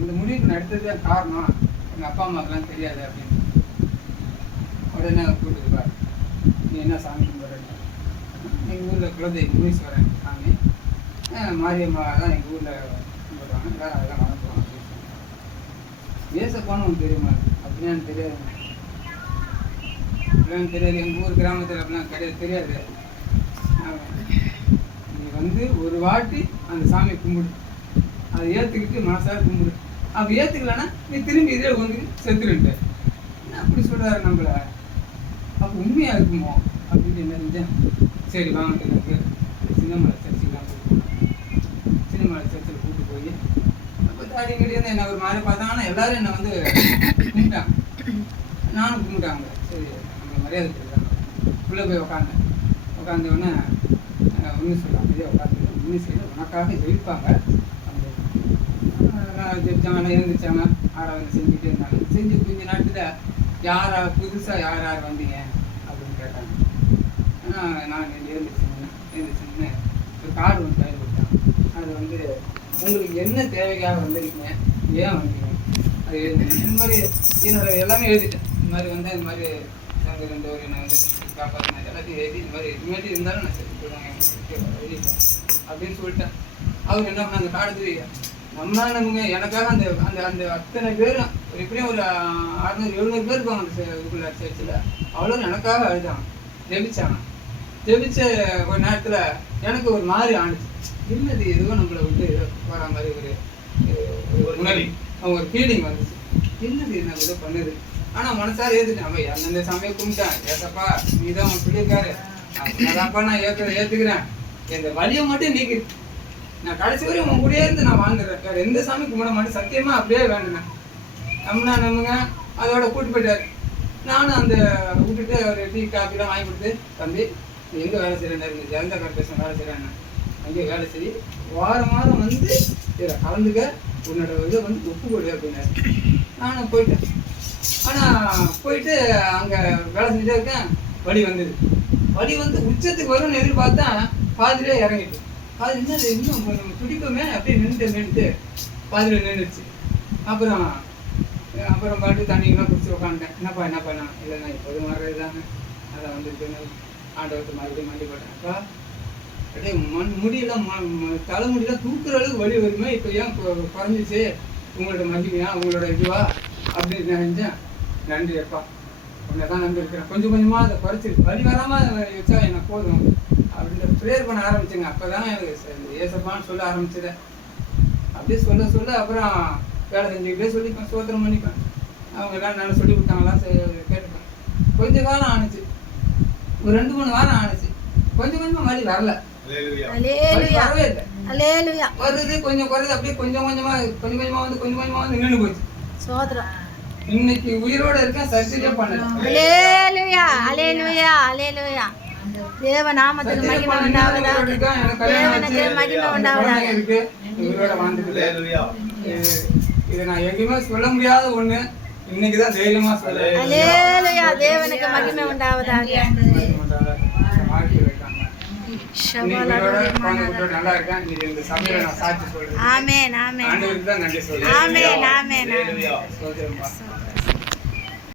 இந்த முடிவுக்கு நான் எடுத்தது காரணம் எங்கள் அப்பா அம்மாக்கெல்லாம் தெரியாது அப்படின்னு. உடனே கூப்பிட்டுருப்பார், நீ என்ன சாமி கும்பிட்றேன்? எங்கள் ஊரில் குலதெய்வம் முனீஸ்வரன் சாமி, மாரியம்மா தான் எங்கள் ஊரில் கும்பிட்றாங்க, எல்லாரும் அதெல்லாம் வளர்க்குவாங்க அப்படின்னு சொன்னாங்க. ஏசப்பான்னு ஒன்று தெரியுமா அப்படின்னா எனக்கு தெரியாதுங்க. அப்படிலாம் தெரியாது, எங்கள் ஊர் கிராமத்தில் அப்படிலாம் கிடையாது, தெரியாது. நீ வந்து ஒரு வாட்டி அந்த சாமியை கும்பிடு, அதை ஏற்றுக்கிட்டு மனசார கும்பிடு. அப்படி ஏற்றுக்கலன்னா நீ திரும்பி இதே வந்து செத்துருன்ட்டு அப்படி சொல்கிறாரு நம்மளை. அப்போ உண்மையாக இருக்குமோ அப்படின்னு என்ன செஞ்சேன், சரி வாங்கிட்டு எனக்கு சின்னமலை சர்ச்சுக்கெலாம் கூப்பிட்டு சின்னமலை சர்ச்சில் கூப்பிட்டு போய் அப்போ தாடி கட்டி என்னை ஒரு மாதிரி பார்த்தாங்கன்னா எல்லாரும் என்னை வந்து கும்பிட்டாங்க, நானும் கும்பிட்டாங்க. சரி நம்ம மரியாதை கொடுத்தாங்க. உள்ளே போய் உட்காந்தோடனே ஒன்று சொல்லலாம், இதே உட்காந்து ஒன்று செய்ய உனக்காக ஜெயிப்பாங்க. ஜெயிச்சாங்க, எழுந்திரிச்சாங்க, ஆராதனை செஞ்சுட்டே இருந்தாங்க. செஞ்சு கொஞ்ச நேரத்தில் புதுசாக யார் வந்தீங்க அப்படின்னு கேட்டாங்க. நான் எழுந்திரிச்சேன்னு ஒரு கார்டு ஒன்று கையில் கொடுத்தாங்க. அது வந்து உங்களுக்கு என்ன தேவைக்காக வந்திருக்கீங்க, ஏன் வந்தீங்க அது எழுதுங்க. இந்த மாதிரி என்னோட எல்லாமே எழுதிட்டேன். இந்த மாதிரி வந்து இந்த மாதிரி நாங்கள் ரெண்டு ஒரு நான் வந்து காப்பாற்றினேன் எல்லாத்தையும் எழுதி இந்த மாதிரி இதுமாதிரி இருந்தாலும் நான் சரி சொல்லுவாங்க அப்படின்னு சொல்லிட்டேன். அவர் என்ன பண்ணாங்க, கார்டு நமக்கு எனக்காக அந்த அந்த அந்த அத்தனை பேரும் எப்படியும் ஒரு 600-700 பேர் இருப்பாங்க அந்த இதுக்குள்ள சர்ச்சில். அவ்வளோ எனக்காக அழுதாங்க, ஜெபிச்ச ஒரு நேரத்தில் எனக்கு ஒரு மாதிரி ஆணுச்சு. என்னது எதுவும் நம்மளை விட்டு போகிற மாதிரி ஒரு உணர்வு, ஒரு ஃபீலிங் வந்துச்சு. என்னது நம்ம இதை பண்ணுது. ஆனால் மனசார ஏற்றுட்டேன். அவன் அந்தந்த சமயம் கும்பிட்டேன், ஏசப்பா நீ தான் அவன் சொல்லியிருக்காரு, அதான்ப்பா நான் ஏற்றுக்கிறேன், இந்த வழியை மட்டும் நீக்கு, நான் கடைசி வரையும் உன் கூடயே இருந்து நான் வாழ்ந்துடுறேன், வேறு எந்த சாமி கும்பிட மாட்டேன், சத்தியமாக அப்படியே வேண்டுனேன். நம்புங்க அதோட கூட்டு போயிட்டார். நானும் அந்த விட்டுட்டு ஒரு டீ காஃபிலாம் வாங்கி கொடுத்து, தம்பி எங்கே வேலை செய்கிறேன், ஜனதா கார்பரேஷன் வேலை செய்கிறேன், அங்கேயே வேலை செய்ய வாரம் வந்து இதில் கலந்துக்க, உன்னோட இதை வந்து ஒப்புக்கொடு அப்படின்னாரு. நானும் போயிட்டேன். ஆனால் போயிட்டு அங்கே வேலை செஞ்சுட்டே இருக்கேன். வழி வந்து உச்சத்துக்கு வரும்னு எதிர்பார்த்தா பாதிலே இறங்கிட்டு, அது என்னது இன்னும் கொஞ்சம் துடிப்பமே அப்படியே நின்றுட்டு பாதியில் நின்றுச்சு. அப்புறம் பாட்டு தண்ணியெல்லாம் குடிச்சு உட்காந்துட்டேன். என்னப்பா நான் இல்லைண்ணா இப்போது வர்றது தானே, அதை வந்துட்டு ஆண்டவருக்கு மறுபடியும் மண்டி போட்டேன். அப்பா அப்படியே முடியெல்லாம் தலைமுடியெல்லாம் தூக்குற அளவுக்கு வலி வருமே, இப்போ ஏன் குறைஞ்சிச்சு, உங்களோட மகிமையா உங்களோட இதுவா அப்படின்னு நினைச்சேன். நன்றி அப்பா, உன்னை தான் நம்பி இருக்கிறேன், கொஞ்சம் கொஞ்சமாக அதை குறைச்சிருக்கு, வலி வராமல் வச்சா எனக்கு போதும் அப்படின்னு ப்ரேயர் பண்ண ஆரம்பிச்சேங்க. அப்போ தான் எனக்கு ஏசப்பான்னு சொல்ல ஆரம்பிச்சது. அப்படியே சொல்ல அப்புறம் வேலை செஞ்சுக்கிட்டே சொல்லிப்பேன், சோத்திரம் பண்ணிப்பேன். அவங்க எல்லாம் நல்லா சொல்லி கொடுத்தாங்களாம் கேட்டுப்பேன். கொஞ்ச காலம் ஆணுச்சு, ஒரு 2-3 வாரம் ஆணுச்சு. கொஞ்சமாக வலி வரல, வரவே இல்லை. வருது கொஞ்சம் குறையுது, அப்படியே கொஞ்சம் கொஞ்சமாக வந்து நின்று போச்சு. சோத்திரம். இன்னைக்கு உயிரோட இருக்கேன், சர்ஜரியே பண்ணல. தேவ நாமத்துக்கு மகிமை உண்டாவதாக. தேவனுக்கு மகிமை உண்டாவதாக. உயிரோட வாழ்ந்துட்டு இது நான் எங்கேயுமே சொல்ல முடியாத ஒண்ணு, இன்னைக்குதான் தைரியமா சொல்றேன். அல்லேலூயா, தேவனுக்கு மகிமை உண்டாவதாக. நல்லா இருக்கேன். இந்த சபையில நான் சாட்சி சொல்றேன். ஆமென் ஆமென் ஆண்டவருக்கு தான் நன்றி சொல்றேன். ஆமென் ஆமென்.